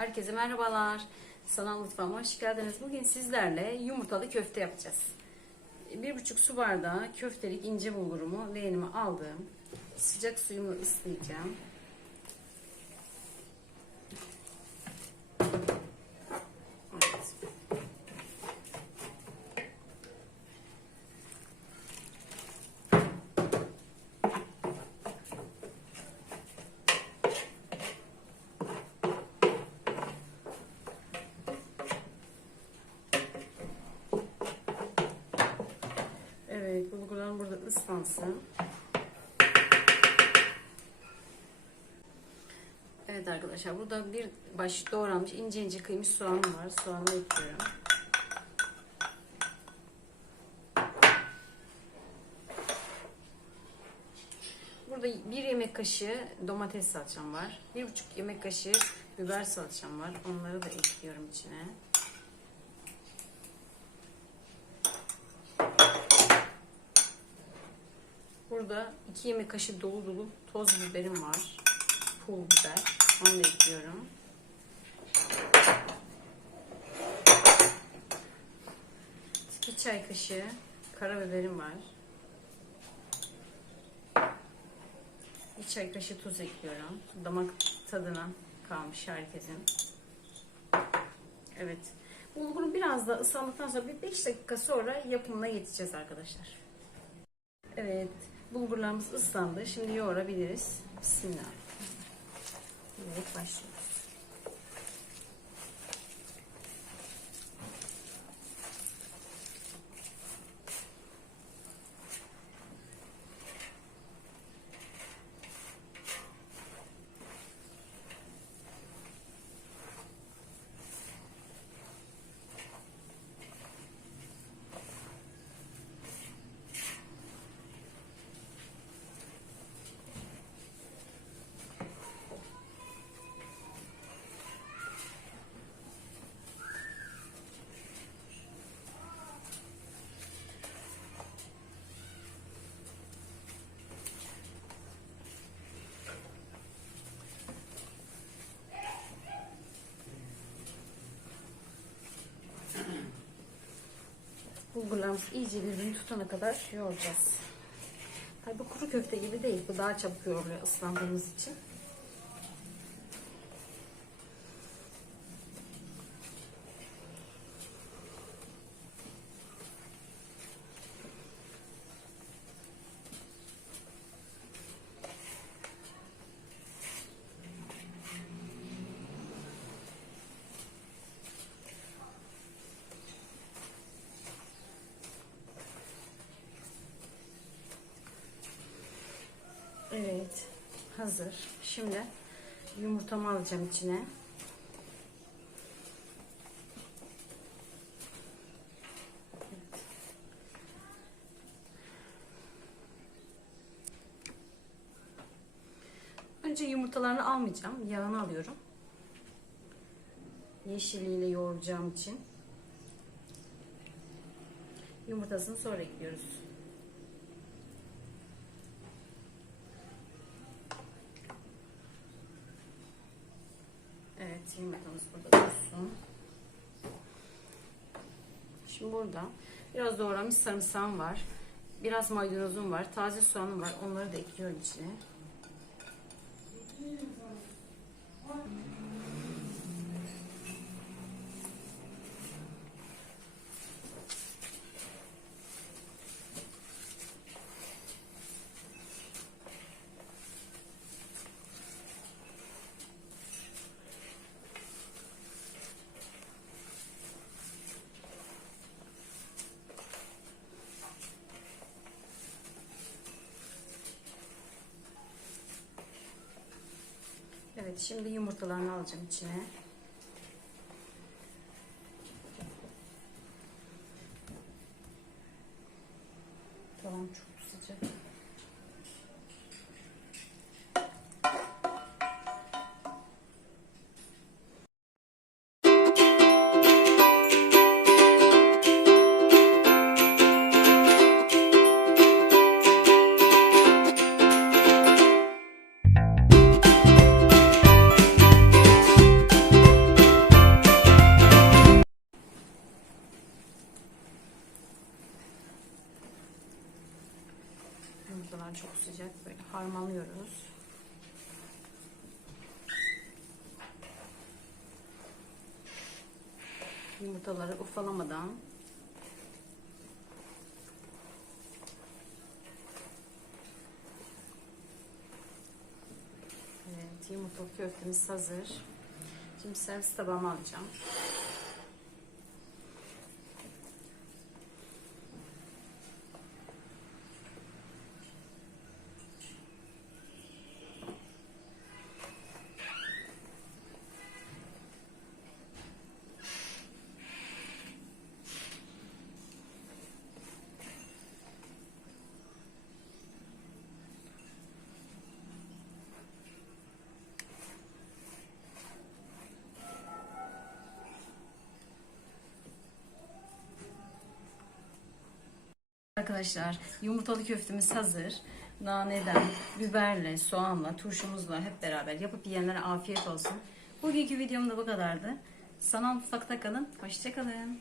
Herkese merhabalar. Sanal mutfağıma hoş geldiniz. Bugün sizlerle yumurtalı köfte yapacağız. Bir buçuk su bardağı köftelik ince bulgurumu leğenime aldım. Sıcak suyumu ıslayacağım. Evet. Evet, bulgurlar burada ıslansın. Evet arkadaşlar, burada bir baş doğranmış ince ince kıymış soğanım var. Soğanı ekliyorum. Burada bir yemek kaşığı domates salçam var. Bir buçuk yemek kaşığı biber salçam var. Onları da ekliyorum içine. Burada 2 yemek kaşığı dolu dolu toz biberim var. Pul biber. Onu da ekliyorum. Bir çay kaşığı karabiberim var. Bir çay kaşığı tuz ekliyorum. Damak tadına kalmış herkesin. Evet. Bulguru biraz da ıslandıktan sonra bir 5 dakika sonra yapımına yetişeceğiz arkadaşlar. Evet. Bulgurlarımız ıslandı. Şimdi yoğurabiliriz. Bismillah. Evet başlıyoruz. Bulgurlarımız iyice birbirini tutana kadar yoğuracağız. Tabi kuru köfte gibi değil. Bu daha çabuk yoğruluyor ıslandığımız için. Evet. Hazır. Şimdi yumurtamı alacağım içine. Önce yumurtalarını almayacağım. Yağını alıyorum. Yeşiliyle yoğuracağım için. Yumurtasını sonra ekliyoruz. Evet yumurtamız burada dursun. Şimdi burada biraz doğramış sarımsağım var. Biraz maydanozum var. Taze soğanım var. Onları da ekliyorum içine. Evet şimdi yumurtalarını alacağım içine. Tamam çok sıcak. Harmanlıyoruz. Yumurtaları ufalamadan Evet, yumurtalı köftemiz hazır. Şimdi servis tabağıma alacağım. Arkadaşlar yumurtalı köftemiz hazır. Naneden, biberle, soğanla, turşumuzla hep beraber yapıp yiyenlere afiyet olsun. Bugünkü videom da bu kadardı. Sanal mutfakta kalın. Hoşçakalın.